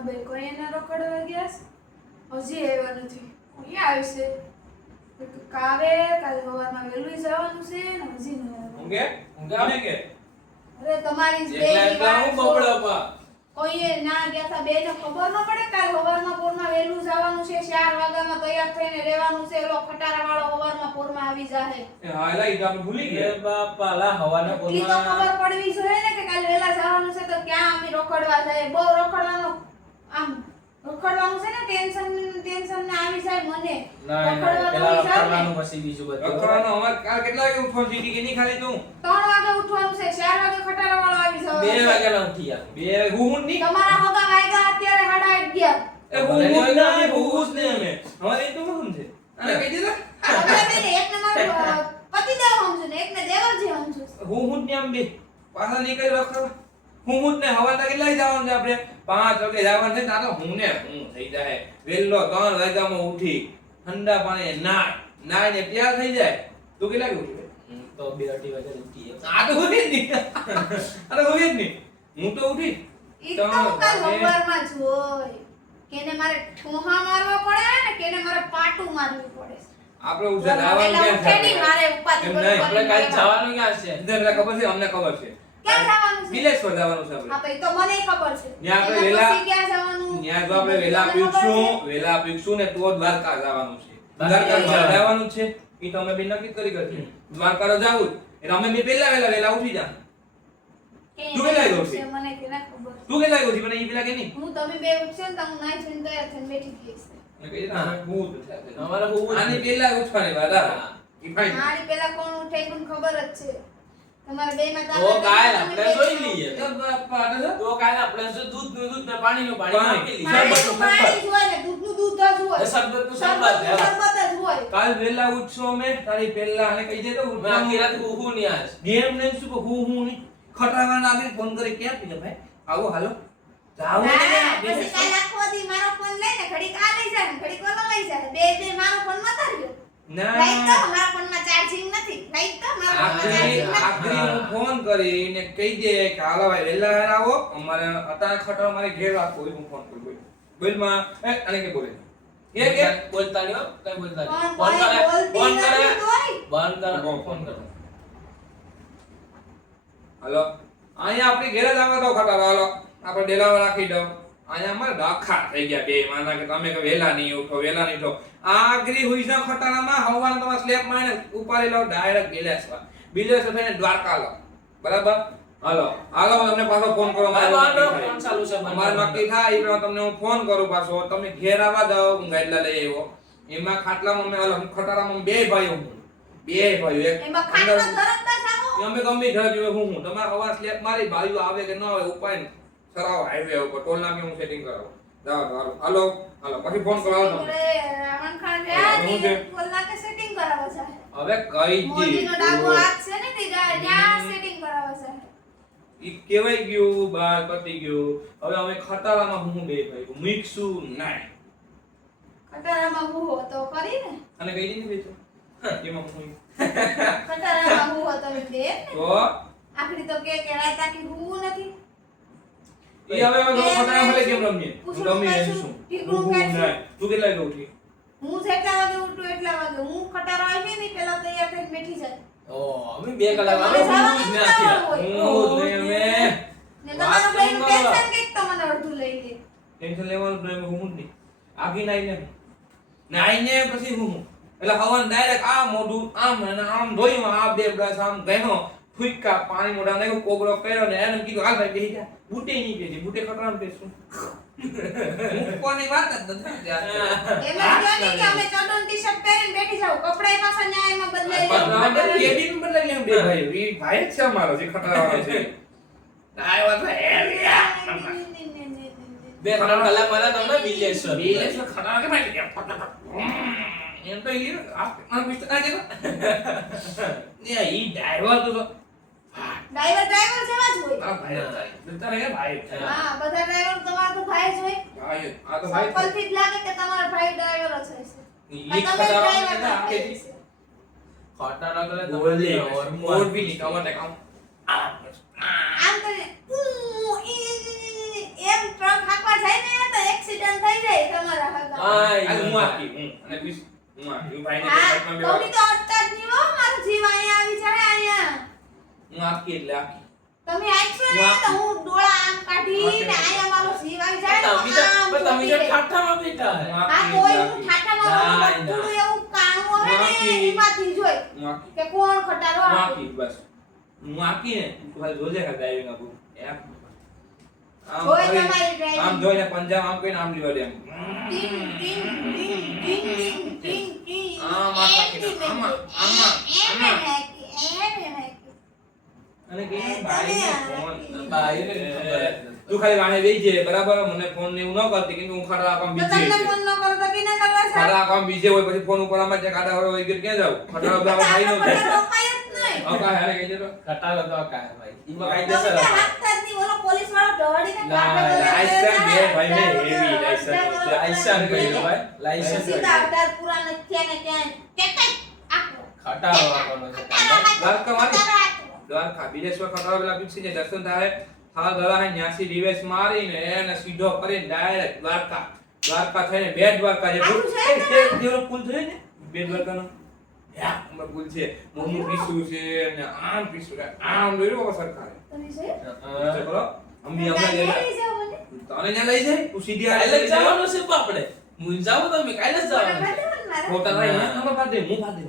તમે બે કોઈ એના રખડવા ગયા છે હજી આવ્યા નથી ક્યાં આવશે કાલે સવારમાં વહેલું જવાનું છે ને હજી ન આવ્યા ઊંઘે કે અરે તમારી જ એકલા હું બબડપા કોઈએ ના ગયા હતા બેને ખબર ન પડે કાલ સવારમાં પોરમાં વહેલું જવાનું છે 4 વાગ્યામાં તૈયાર થઈને રહેવાનું છે એલો ખટારા વાળો સવારમાં પોરમાં આવી જાહે હા એલા ઈ તો આપણે ભૂલી ગયા બાપા લા હવાના એટલી તો ખબર પડવી જોઈએ ને કે કાલ વહેલા જવાનું છે તો ક્યાં અમે રખડવા જાય બહુ રખડવાનું આમ રખડવાનું છે ને ટેન્શન ને આવી જાય મને રખડવાનું પછી બીજું બધું રખડવાનું અમાર કાલ કેટલા વાગે ઉઠવાનું છે કે નહીં ખાલી તું 3 વાગે ઉઠવાનું છે 4 વાગે ખટારા વાળો આવી જવાનો 2 વાગ્યાના ઉઠી ગયા બે હું નહીં તમારા હોગા વાગ્યા અત્યારે 8:30 એ હું જ નહીં અમે અમારે તો શું છે અને કહી દીધા આપણે બે એકને મારો પતિદેવ સમજુ ને એકને દેવરજી સમજુ હું જ આમ બે પાછા નીકળી રખડવા હું જ ને હવાના કેટલા જવાનું છે આપણે 5 વાગે જવાનું છે તારો હું થઈ જાય વેલો 3 વાગ્યામાં ઉઠી ઠંડા પાણી નાય ને તૈયાર થઈ જાય તું કેટલા વાગે ઉઠી તો 2-2:30 વાગે ઉઠી આ તો હોય જ નહીં અરે હોય જ નહીં હું તો ઉઠી ઈ તો કાલ સવારમાં જ હોય કેને મારે ઠોહા મારવા પડે ને કેને મારે પાટું મારવું પડે આપણે ઉધર આવવાનું છે નહીં મારે ઉપાધિ આપણે કાલ જવાનું ક્યાં છે ઇધર ખબર છે અમને ખબર છે ક્યાં જવાનું છે બિલેશ્વર જવાનું છે આપણે હા તો ઈ તો મને ખબર છે ત્યાં આપણે વેલા ક્યાં જવાનું ત્યાં જો આપણે વેલા પીકશું ને તો દ્વારકા જવાનું છે દ્વારકા જવાનું છે ઈ તો અમે બે નક્કી કરી ગયું દ્વારકા જાવું એટલે અમે બે પહેલા વેલા ઉઠી જા તું કેટલા વાગે ઉઠી? મને કેના ખબર તું કેટલા વાગે ઉઠી મને ઈ પેલા કે નહીં હું તમે બે ઉઠશો ને તો હું નાઈ થઈને તૈયાર થઈને બેઠી થઈશ મેં કહી દીધું અમે ભૂત છે અમારે હું આની પેલા ઉઠવાની વાત આ ઈ ફાઈન મારી પેલા કોણ ઉઠે ઈ મને ખબર જ છે તમારે બે માં તો કાલ આપણે જોઈ લઈએ તો બાપા આ તો કાલ આપણે શું દૂધ ને પાણીનું પાણી નાખી લઈએ પાણીનું પાણી જ હોય ને દૂધનું દૂધ જ હોય શરબતનું શરબત શરબત જ હોય કાલ વેલા ઉઠશો અમે તારી પેલા અને કહી દે તો મેં આખી રાત હું નહીં આજ ગેમ ને શું હું નહીં ખટાવા નાખી ફોન કરી ક્યાં પીને ભાઈ આવો હાલો જાવ ના, પછી કાલ આખો દી મારો ફોન લઈને ઘડીક આ લઈ જાય ને ઘડીક ઓલો લઈ જાય બે મારો ફોન મતાર્યો લાઈટ તો ના મારા ફોનમાં ચાર્જિંગ નથી લાઈટ તો મારા ફોનમાં આખરી ચાર્જિંગ આખરી નથી હું ફોન કરીને કહી દે કે હાલો ભાઈ વેલા આવો અમારે અત્યારે ખટાવા મારે ઘેર રાખો હું ફોન કરું બોલ માં એ અને કે બોલે કે બોલતા નહીં હો, કઈ બોલતા નહીં. ફોન ફોન કરે બોલતી ફોન નથી કરે તોય. બંધ કરે ફોન કરે હાલો અહીંયા આપણે ઘેર જ આવો તો ખટાવા હાલો આપણે ડેલામાં રાખી દો અહીંયા અમારે ડખા થઈ ગયા બે માના કે તમે કે વેલા નહીં ઉઠો આખરી હુઈના ખટારામાં હવાના તમારા સ્લેપ મારીને ઉપાડી લો ડાયરેક્ટ બિલેશ્વર થઈને દ્વારકા લો બરાબર હાલો તમને પાછો ફોન કરો ફોન ચાલુ છે અમારે નક્કી થાય એ પ્રમાણે તમને હું ફોન કરું પાછો તમે ઘેર આવવા દો હું ગાઈડલા લઈ આવ્યો એમાં ખાટલામાં અમે હાલો ખટારામાં બે ભાઈઓ એક એમાં ખાટલો ધરત ના સામો અમે ગમે ઘર જોવે હું તમારા અવાજ સ્લેપ મારી ભાઈઓ આવે કે ન આવે ઉપાય સરાવ હાઈવે ઉપર ટોલ નાકે હું સેટિંગ કરાવું જાઓ હાલો પછી ફોન કરાવો તમને રાવણ ખાન રહ્યા હું છે? ને બોલના કે સેટિંગ કરાવવા છે હવે કઈ મોદીનો ડાબો દી હાથ છે ને તે ત્યાં સેટિંગ કરાવવા છે ઈ કેવાય ગયું બાર પતી ગયું હવે અમે ખટારામાં હું બે ભાઈ મિક્સું નાય ખટારામાં હું હતો કરી ને અને કઈ દીધી બેચો એમાં હું ખટારામાં હું હતો બે ને તો આખરી તો કે રાત આખી હું નથી ઈ હવે અમે ખટારા ભલે કેમ રમીએ પૂછડું ગમે કાઢશું, શું ટીકડું હું કાઢશું. નાય તું કેટલા વાગે ઉઠી હું જેટલા વાગે ઉઠું એટલા વાગે હું ખટારો આવી ને પેલા તૈયાર થઈને બેઠી જાય ઓ અમે 2 કલાક તમારે અમે જવાનું હું જ નથી ના હોય. હું જ નહીં ને વાત તમારું નહીં ભાઈનું કરો. ટેન્શન કંઈક તો મને અડધું લઈ લે ટેન્શન લેવાનું તો એમ હું જ નહીં આગી નાઈને પછી હું એટલે હવન ડાયરેક્ટ આ મોઢું આમ અને આમ ધોયું આ બે બ્રશ આમ ગયો ફૂઈકા પાણી મોઢા નાખ્યું કોગળો કર્યો ને એને કીધું હાલ ભાઈ બેહી જા બૂટે નહીં બેસી બૂટે ખતરામ બેસું મૂકવાની વાત જ નથી એમાં જો નહીં કે અમે ચડોન ટી-શર્ટ પહેરીને બેઠી જાવ કપડાય પાછા ન્યાયમાં બદલાઈ જાય કેબિન બદલાઈ એમ બે ભાઈ ઈ ભાઈ જ છે અમારો જે ખતરાવાળો છે આવ્યો તો એરિયા 2 કલાક મારા તમને બિલેશ્વર બિલેશ્વર ખતરા કે ભાઈ એમ તો ઈ આ મિસ્ટર આ કે ને ઈ ડ્રાઈવર તો ડ્રાઈવર જેવા જ હોય આ ભાઈ દત્તા રે ભાઈ હા બધા ડ્રાઈવર તમારા તો ભાઈ જ હોય ભાઈ આ તો ભાઈ સર્કલથી જ લાગે કે તમારા ભાઈ ડ્રાઈવર જ હશે ઈ તમે ખતરાવાળો ડ્રાઈવર આખે જ દી ખટારા કરે તો બોલે ઓર મોર ભી નહીં ટમાટે કામ આમ કરીને ઉ, ઈ, એમ ટ્રક હાંકવા જાય ને તો હાલ હું આપી હું અને બીસ હું આપી ભાઈને હા બેઠકમાં તમે તો અટતા જ નહીં હો મારો જીવ અહીંયા આવી જાય અહીંયા હું આપી એટલે આપી તમે આઈશો ને તો હું ડોળા આમ કાઢીને અહીંયા મારો જીવ આવી જાય તમે તો ઠાઠામાં બેઠા હે હા કોઈ હું ઠાઠામાં બધું એવું કાણું હોય ને એમાંથી જોઈ કે કોણ ખટારો હું આપે આપી બસ હું આપી ને તું હાલ જોજે કે ડ્રાઇવિંગ આપું જોઈ તમારી ડ્રાઇવિંગ આમ જોઈને પંજાબ આમ કઈને આમ લીવા દે એમ ટીંગ ટીંગ ટીંગ ટીંગ ટીંગ ટીંગ આમાં અને કે ભાઈને ફોન ભાઈને ખબર તું ખાલી વાહે બેહી જે બરાબર મને ફોન ને એવું ન કરતી કે હું ખરા કામ તો બીજે તમને છે ફોન ન કરો તો કેને કરવા છે ખરા કામ બીજે હોય પછી ફોન ઉપર આમાં જે કાઢા હોય કે ક્યાં જાવ ખરા બાબા ભાઈ નો છે રોકાય જ નહીં ઓકા હારે કઈ જતો ખટાલો તો કાય ભાઈ ઈમાં તમે કાયદેસર તો હતા. હાથતા જ નહીં ઓલો પોલીસ વાળો દોડીને ના, લાયસન્સ બે ભાઈ ને હેવી લાયસન્સ લાયસન્સ ગયો ભાઈ લાયસન્સ સીધા અઢાર પૂરા નથી થયા ને ત્યાં કે આખો ખટાલો આપવાનો છે કાંઈ. દ્વારકા મારી દ્વારકા બીજેશ્વર ખતરા પેલા પીછી જે દર્શન થાય હા દરા હે ન્યાસી રિવેશ મારીને એને સીધો કરીને ડાયરેક્ટ દ્વારકા થઈને બેટ દ્વારકા જે આવું છે ને? દેવરો પુલ છે ને બેટ દ્વારકાનો યા નંબર પુલ છે મોનું પીસું છે ને આમ પીસું છે આમ જોયું બાબા સરકારે તમે છે તો બોલો અમ્મી હમણાં ગાડી જેલા લઈ જાઓ મને તને ન્યા લઈ જાય તું સીધી કાલે આલે જ જવાનું છે બાપડે હું જાવ તમે કાલે જ જવાનું છે. ફોટા લઈ નંબર પાડ દે હું પાડ દે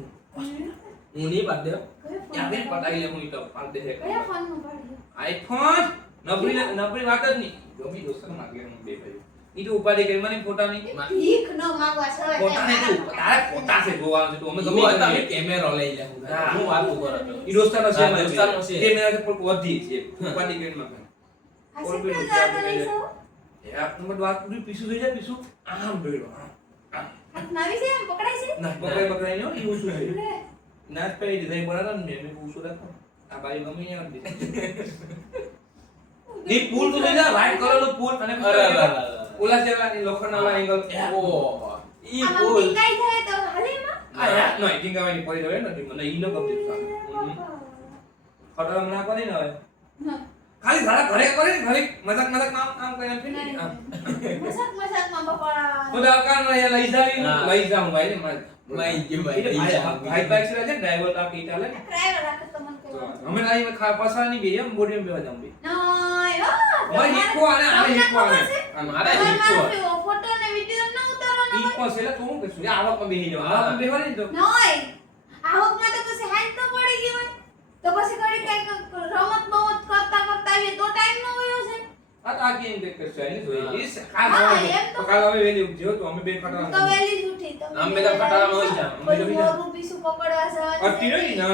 હું નહીં પાડ દેવો યા બેન પટાઈ લે હું તો પાડ દે કયા ફોનમાં પાડ્યો આઈફોન નબળી વાત જ નહીં ગમી દોસ્તર માગે હું બે ભાઈ ઈ તો ઉપાડી કરી મને ફોટા નહીં ભીખ ન માંગવા છે ફોટા નહીં તું તારે ફોટા છે જોવાનું છે તું અમે ગમે ગમે તમે કેમેરો લઈ લે હું વાતો કરો છો ઈ દોસ્તારનો છે હા, દોસ્તારનો છે. તે મેરા પર વધી છે ઉપાડી કરી માં આ સિક્રેટ જાતા લઈ જાઓ યાર નંબર વાત પૂરી પીસું થઈ જાય પીસું આમ બેડો આ નવી છે એમ પકડાય છે ના બકરાઈ નો ઈ ઉસું છે લે નાચ પડી ડિઝાઇન બનાવતા ને મેં પૂછું રાખો આ બાઈ ગમે ને આપી ઈ પુલ તો લઈ જા વાઈટ કલર નો પુલ અને અરે ઓલા જેવા લોખંડના વાળા એંગલ ઓહો ઈ આમાં બોલ ટીંગાઈ થાય તો હાલેમાં આ યાર નો ટીંગાવાની પડી રહ્યો નથી મને ઈ નો ગમતી સામે ખટરા મના કરી ને હવે ખાલી ઘરે ઘરે કરે ઘરે મજાક કામ કરીને ફીરી મજાકમાં બપોરા તો દરકાર ન લઈ જાવી હા. લઈ જાઉં ભાઈ ને લઈ ગયો ભાઈ, લઈ જાઉં. ભાઈ બાઈક છે ડ્રાઈવર કા કી ચાલે ડ્રાઈવર રાખે તો મને તો કહેવાનું. અમે લાઈ ખા પસાની બે એમ બોડીમાં બેવા જાઉં બે નોય, હો, ઓય ઈકો આને આને તમને ઈકો આને ખબર છે? મારે તમારે ઈકો. મારો પેલો ફોટો ને વિડિયો ન ઉતારવાનો હોય? ઈકો છે એટલે તું શું કહેશું આવકમાં બેહી જાવ આવકમાં બેહવાની તો નોય, આવકમાં તો પછી હાઈટ તો પડી ગઈ હોય તો પછી ઘડી કઈક રમત બમત કરતા આવીએ તો ટાઈમ ન વયો છે આ તો આ કેમ દેખ કરશે એને જોઈ હા. ઈસ કાલ હા, હવે એમ તો- કાલ હવે વેલી ઉઠજો તો અમે બે હું તો ખટા વહેલી જ ઉઠી તો અમે તો ખટારામાં હોઈ જાવ. અમે તો બીજા- મોરું પીસું પકડવા જવાનું અટી છે. રહી ને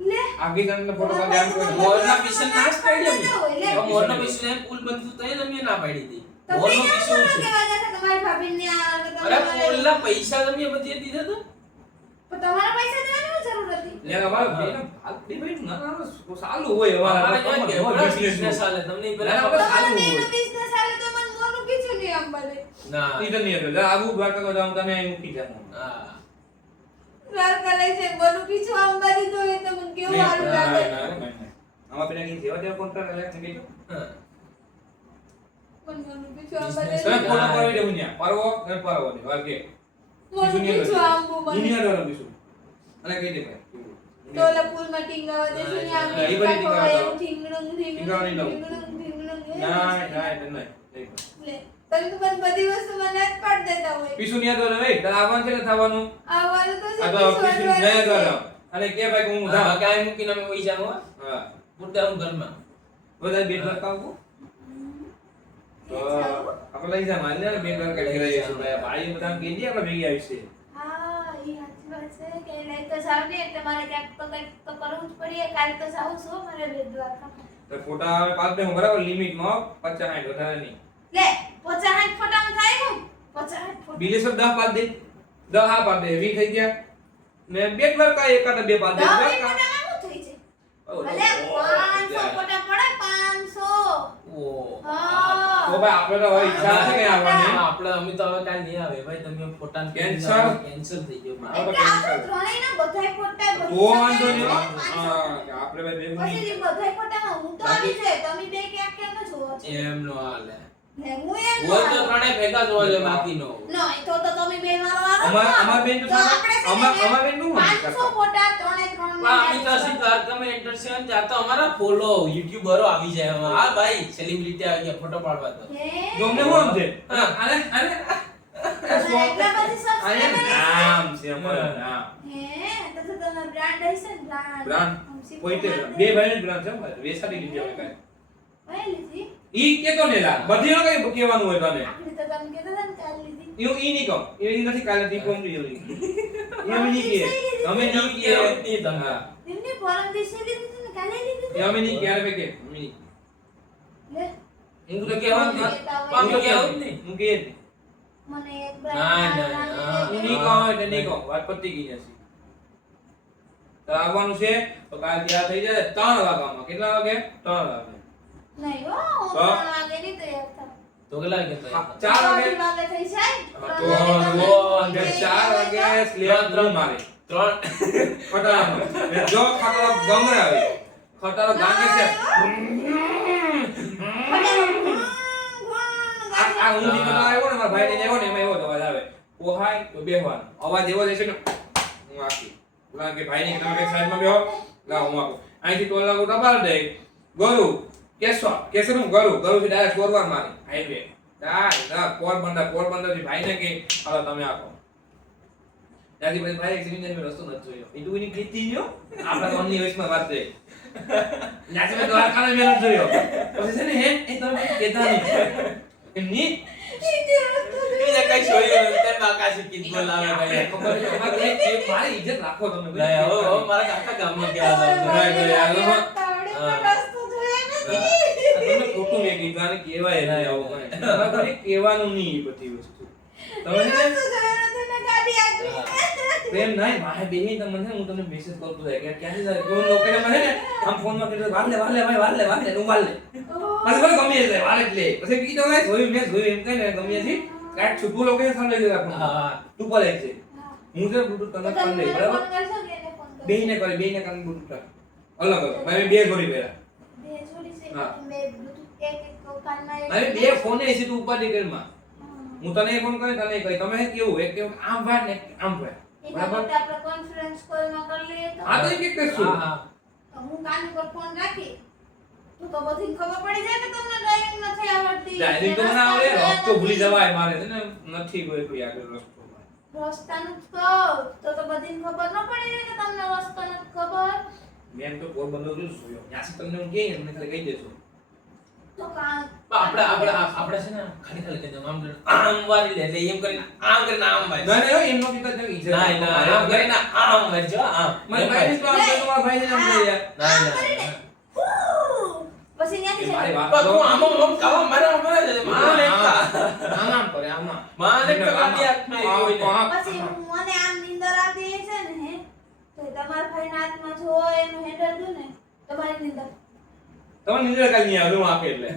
લે આગે જાનને ફોટો પાડી આમ કરે મોરના પીછે નાચ પાડી લે. અમે તો મોરના પીછે પુલ બનતું તો એને મેં ના પાડી હતી તો મોરનો બીજા પીછો કોનો છે કહેવા ગયા હતા તમારી ભાભીને આ કે અરે તમારે- પુલના પૈસા તમે બધી દીધા તો પણ તમારા પૈસા દેવાની શું જરૂર હતી લે અમારે બેને ભાગ દે ભાઈ ના ના સાલું હોય અમારે અમારા ત્યાં કેવડા બિઝનેસ ચાલે તમને ના, ના, પેલા સારું તમારે હોય. બેનો business હાલે તો મને મોરું પીછું નહીં આમ બધે. ના ઈ તો નહીં હતો આબુ દ્વારકા જાઉં તમે અહીં મૂકી જાઓ હા દ્વારકા લઈ જાય, મોરું પીછું આમ બાજુ તો એ તો મને કેવું સારું લાગે. આમાં પેલા કઈ જેવા જેવા કોન્ટ્રાક્ટ આલે છે કીધું હા. મને મોરું પીછું આમ Business બાજુ. તમે ફોટો પાડી દેવું ન્યા પરવો ને પરવો ને વાગે મોરું પીછું આમ બહુ મને. દુનિયા ડોલો બીસું અને કઈ દે ભાઈ તો ઓલા પુલમાં ટીંગાવા દેશું ને આમ ના, ઈ બધી કાંઠો ટીંગાવા એવું દો. ઠીંગણું, ટીંગાવા નહીં દઉં. ઠીંગણું, ઠીંગણું, ઠીંગણું, ના એવું ના છે. નહીં લે, તમે તો મને બધી વસ્તુ મને જ પાડી દેતા હોય. પીસું ન્યા ડોલો ભાઈ તારે આવવાનું છે ને થવાનું આવવાનું તો છે, આ તો પીછું પીસું અડવાનું ન્યા છે. ડોલો અને કે ભાઈ કે હું હા, જાઉં કાંઈ મૂકીને અમે વહી જાવ હો. હા પોતે હું ઘરમાં બધા બેટ પર કાવું તો આપણે લઈ જા મારી ને બેટ પર કાઢી રહ્યા છે ભાઈ ભાઈ બધા કે દી આપણે ભેગી આવી છે હા, ઈ સાચી વાત છે કે લઈ તો જાવ ને એટલે મારે ક્યાંક તો કંઈક તો કરવું જ પડે. કાલે તો જાઉં છું મારે બેટ દ્વારકા. તો ફોટા હવે પાસ દે હું બરાબર લિમિટમાં 50 60 વધારે નહીં લે, 50 ફોટામાં થાય હું 50 ફોટા. બિલેસર 10 પાસ દે 10 હા પાસ દે 20 થઈ ગયા ને બેટ પર કા એકાદ બે પાસ દે 10 દ્વારકા. ફોટામાં શું થઈ છે? ઓ, ભલે 500 ફોટા પડે 500. ઓહ. હા. તો ભાઈ આપણે તો હવે ઈચ્છા છે કે આવવાની આપણે અમે તો હવે કાંઈ નહીં આવે ભાઈ તમે ફોટા Cancel. કેન્સલ થઈ ગયો હા, એટલે આપણે ત્રણેયના બધાય ફોટા તો બધી વાંધો જગ્યાએ નહીં જાય 500. હા આપણે ભાઈ બે પછી જે બધાય ફોટામાં હું તો આવી જાય તમે બે ક્યાંક કેમ છો? એમ નો હાલે લે, હું એમ હોય તો ના ત્રણે ભેગા જોવા જોઈએ બાકીનો નહીં તો તમે બે મારો વારો અમાર બેન તો અમાર બેન નું 500 ફોટા ત્રણે ત્રણ આમી તો સિદ્ધાર્થ તમે એન્ટરટેન ત્યાં તો અમારા ફોલો યુટ્યુબરો આવી જાય આમાં. હા ભાઈ સેલિબ્રિટી આવી ગયા ફોટો પાડવા તો ગમને હું સમજે આને એટલા બધી સબસ્ક્રાઇબર નામ છે અમારું નામ હે તો તમે બ્રાન્ડ હશે ને બ્રાન્ડ પોઈતે બે ભાઈનું બ્રાન્ડ છે અમારે વેસાડી લીધી અમે કાઈ ભાઈ લીધી ઈ કેતો ને લા બધી નો કઈ કહેવાનું હોય તને આપણી તો તમે કહેતા હતા ને કાલ લીધી ઈ ની કહો ઈ નથી કાલે દી કોમ ની જોઈ એમ ની કે અમે ની કે ની તમે હા એમને પરમ દિવસે લીધી હતી ને કાલે લીધી અમે ની ક્યારે બે કે મી લે હું તો કહેવાનું હું કેવું જ નહીં. હું કે મને એક ના, બ્રાન્ડ ના. હું ની કહો એટલે ની કહો વાત પતી ગઈ છે તો આવવાનું છે તો કાલ ત્યાં થઈ જાય 3 વાગ્યામાં કેટલા વાગે 3 વાગે નહીં હો હું તો? 3 વાગે નહીં તૈયાર થાઉં તો કેટલા વાગે તો 4 વાગે અઢી વાગે થઈ જાય હા, ત્રણ તો વાગે તમે 4 વાગે સ્લેબ 3 મારે 3 ખટારામાં ને જો ખટારો ગમે આવે ખટારો ગાંગે છે આ હું દી કટા આવ્યો ને મારા ભાઈ ને આવ્યો ને એમાં એવો જ અવાજ આવે ઓહાય તો બેહવાનો અવાજ એવો જ હશે ને હું આખી બોલા કે ભાઈ ને તમે એક સાઈડમાં બેહો લાવ હું આપું અહીંથી ટોલ લાગુ દબાડ દે ગરુ કેસરું ગરુ થી ડાયરેક્ટ સોરવાર મારી હાઈવે પોરબંદર થી ભાઈ ને કે હાલો તમે આપો ત્યાંથી પછી ભાઈ એક્સિડન્ટ નો રસ્તો નથી જોયો એ તું એની કીધી લ્યો આપણા તો ઓનલી વોઇસમાં વાત થઈ ત્યાંથી મેં દ્વારકાનો મેળો જોયો પછી છે ને હે એ તમે કેતા નહીં એમની બીજા કઈ જોયું તે બાકાશી કીધ બોલાવે ભાઈ ખબર છે અમારે એ મારી ઇજ્જત રાખો તમે લે ઓ મારા કાકા ગામમાં કેવા તમે ખોટું મેં કીધું આને કહેવાય નહીં આવું કાંઈ. તમારે ઘરે કહેવાનું નહીં એ બધી વસ્તુ તમે છે ને પ્રેમ નહીં મારે બેહી તમને હું તમને મેસેજ કરતો જાય કે ક્યાંથી જાય કોઈ લોકોને મને ને આમ ફોનમાં કીધું વાલે ભાઈ વાલે હું વાલે મને મને ગમે એટલે વાલે એટલે પછી કીધું મેં જોયું એમ કહીને ગમે છે કાટ છૂટું લોકોને સામે લઈ જરા ફોન હા. તું પર છે હું જે બ્લૂટૂથ કનેક્ટ કરી લઈ બરાબર બેહીને કાન બ્લૂટૂથ અલગ મેં બે જોડી પહેલા હા. મારે બે ફોન છે તું ઉપાડી કરીમાં હું તને ફોન કરી તને કહી તમે કેવું એક કેવું આમ ભાઈ ને આમ ભાઈ બરાબર આપણે કોન્ફરન્સ કોલમાં કરી લઈએ તો આ તો એક કરશું હા તો હું કાન ઉપર ફોન રાખી તું તો બધી ખબર પડી જાય કે તમને ડ્રાઇવિંગ નથી આવડતી ડ્રાઇવિંગ તો મને આવડે રસ્તો ભૂલી જવાય મારે છે ને નથી કોઈ આગળ રસ્તો રસ્તાનું જ કહો તો બધીને ખબર ન પડી રહે કે તમને રસ્તો નથી ખબર મેં તો પોરબંદર જોયો ત્યાંથી તમને હું કહી મને ખાલી કહી દેજો તો કાન આપણે છે ને ખાલી કહી દો આમ વારી લે એટલે એમ કરીને આમ કરીને આમ વારી ના ના એમ નો કીધા જગ ઈજે ના આમ કરીને આમ વારજો આમ મને ભાઈ ને તો આમ તો મારા ભાઈ ને આમ કહી યાર ના પછી એ ત્યાંથી મારી વાત પણ તું આમ કાવા મારા છે માં લેતા આમ કરે આમ માં લેતા ગાડી હાથમાં એવી હોય ને પછી મને આમ નીંદર આવતી હશે ને હે તો તમારા ભાઈના હાથમાં જો એનું હેન્ડલ દઉં ને તમારી નીંદર તમે નિંદ્રા કાલ નહીં આવ્યો આપે એટલે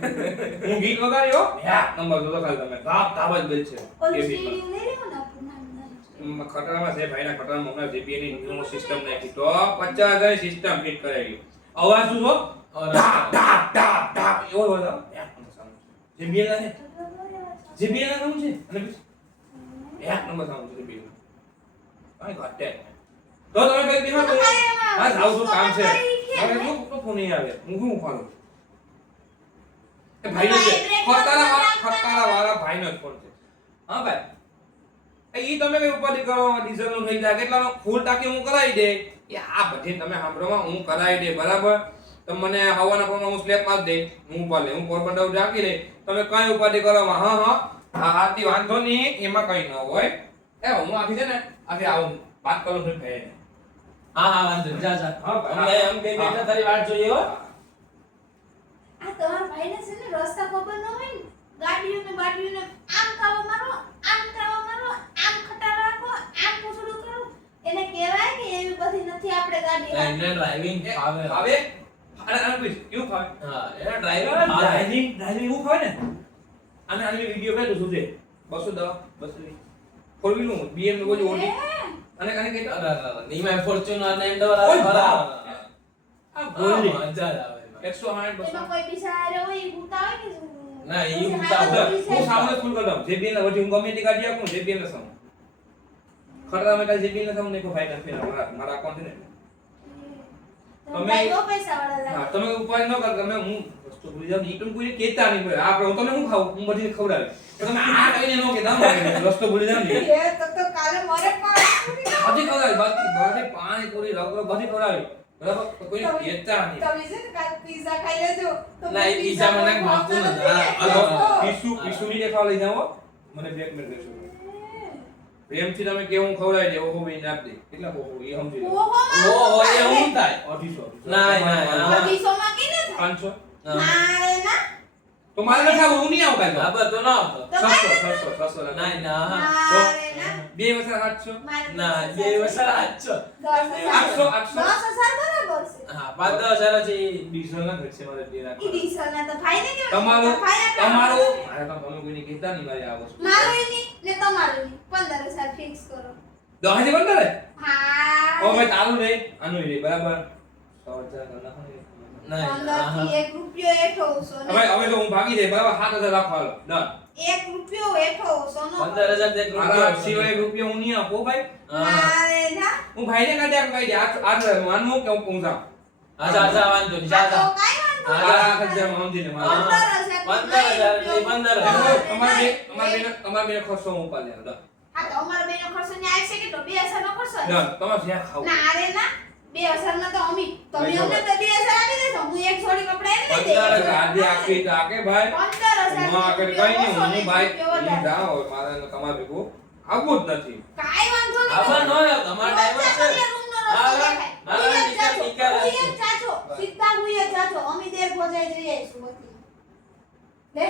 હું ગીત વગાડ્યો યા નંબર જોતો કાલ તમે તાપ જ બેલ છે ઓલું એ સ્ટેડિયમ લઈ લેવો ને આપણું ખતરામાં છે ભાઈના ખતરામાં હમણાં જેપીએ ની નો સિસ્ટમ નાખી તો 50000 ની સિસ્ટમ ફિટ કરાવી અવાજ શું છો ઢાપ એવો બોલો જેબીએલ ને જેબીએલ ના નામ છે અને એક નંબર સાઉન્ડ છે જેબીએલ કાઈ ઘટે તો તમે કઈ બીમાર છો હા જાવ છો કામ છે હવે તો ફોન નહીં આવે હું શું ઉપાડું એ ભાઈનો છે ખટારા વાળા ભાઈનો જ ફોન છે હા ભાઈ ઈ તમે કઈ ઉપાધિ કરો ડીઝલ નું થઈ જાય કેટલાનો ફૂલ ટાંકી હું કરાવી દે એ આ બધી તમે સાંભળોમાં હું કરાવી દે બરાબર તો મને હવાના પ્રમાણે હું સ્લેપ માર દે હું ઉપાડ લે હું પોરબંદર રાખી લે તમે કઈ ઉપાધિ કરો હા આથી વાંધો નહીં એમાં કઈ ન હોય એ હું આખી છે ને આખી આવું વાત કરું છું ભાઈ હા વાંધો જા જા હા, એમ કઈ બેઠા તારી વાટ જોઈએ હો આ તમારા ભાઈને છે ને રસ્તા ખબર ન હોય ને ગાડીઓને બાડીઓને આમ કાવા મારો આમ ખટા રાખો આમ પૂછડું કરો એને કહેવાય કે એવી બધી નથી આપણે ગાડી એને ડ્રાઇવિંગ ફાવે આવે અને પૂછ એવું ફાવે હા એને ડ્રાઇવિંગ ફાવે ડ્રાઇવિંગ એવું ફાવે ને અને આની વિડિયો મેં જોજો છે 210 220 ફોર વ્હીલ નું બીએમ નું કોઈ ઓડી અને કાને કે નીમાં ફોર્ચ્યુનર ને એન્ડોવર આવે બરાબર આ ગોલ્ડી મજા આવે 160 200 એમાં કોઈ બીજા હારે હોય ઈ ભૂતા હોય કે ના, ઈ પછી ઉતાવળ. હાલો હું recess સામને કરો. ફૂલ કરી દઉં જે બી ને વધી હું ગમે તે કાઢી આપું જે બી ને સામે ખરા મેં જે બી ને સામે ને કો ફાઇનાન્સ ફેર મારા અકાઉન્ટ છે ને તમે ભાઈ બહુ પૈસાવાળા હા લાગે. તમે ઉપાય ન કર તમે હું વસ્તુ ભૂલી જાવ ઈ તમે કોઈને કહેતા નહીં ભાઈ આપણે હું તમને હું ખાવું હું બધી ખવડાવે તો તમે આ કહીને ન કે દામ રસ્તો ભૂલી જાવ ને એ તો કાલે મારે પાણી બધી ખવડાવી બધી પાણી પૂરી રગડો બધી ખવડાવી બરાબર તો કોઈને કહેતા નહીં તમે છે ને કાલે પિઝા ખાઈ લેજો. તો ના, એ પિઝા મને ભાવતું નથી. હા, પીસુ ની દેખાવ લઈ જાવ મને 2 મિનિટ દેશો પ્રેમથી તમે કેવું ખવડાવી દે ઓહો ભાઈ નાખ દે કેટલા ઓહો એ સમજી લો ઓહો, એ હું થાય? 250 ના, ના, અઢીસોમાં કેને થાય? 500 હા. ના રે ના. તો મારે નથી આવું હું નહીં આવું કાંઈ આ બધો ના આવતો. તો 600 ના, ના, હા. ના રે ના. 2 વસર 700 મારે ના, 2 વર્ષ આજો. 800 800 10,000 બરાબર છે. હા, 5-10 હજાર છે. ડીઝલ ના ઘટશે મારે દે ઈ રાખવા ડીસલના તો ભાઈને કેવું? તમારું ભાઈ આપણા તમારું મારે તો તમે કોઈને કહેતા નહીં મારી આ વસ્તુ મારું ઈ નહીં ને તમારું ઈ. 15,000 ફિક્સ કરો. 10 બંધ રે હા. ઓ ભાઈ તારું નહીં આનું નહીં બરાબર 6000 કર નાખો ને ના, 15 હા. થી 1 રૂપિયો હેઠો ઓછો નહીં. હવે તો હું ભાગી જાય બરાબર 7000 રાખવા ડન 1 રૂપિયો હેઠો ઓછો ન 15,000 જેટલું મારા રૂપિયો સિવાય રૂપિયા હું નહીં આપો ભાઈ હા. ના રે ના. હું ભાઈને કાઢી આપું કાઢી આ માનવું કે હું પહોંચામ આજા વાંધો નહીં, આ તો જા, જા. કાંઈ વાંધો હા. નહીં. 1000 સમજીને મારે હા. 15,000 15,000 એટલે 15,000. તમારે બે ખર્ચો હું ઉપાડી લે હા તો અમારો બેનો ખર્ચો ને આવશે કે તો 2,000 નો ખર્ચો છે. ડન તમારે જ્યાં ખાવું ના રે ના 2,000 માં તો અમે તમે ભાઈ, અમને તો 2,000 આપી દેશો હું એક જોડી કપડા એને લઈ દઈશ. 15,000 આધી આખી તો આકે ભાઈ 15,000 હું આગળ કઈ નહીં ઓછો હું નહીં, ભાઈ રૂપિયો વધારે. જાઓ મારે તમારે ભેગું આવવું જ નથી કાંઈ વાંધો નહીં. આવા ન આવ્યો, તમારો ટાઈમ રોજ હશે. રૂમનો રસ્તો હા, દેખાય. હા, હું જ ટીકા, જાજો, ટીકા હું જ રાખજો. જાજો. સીધા હું જ જાજો. અમે દેર ભોજાઈ જઈ આવીશું બધી. લે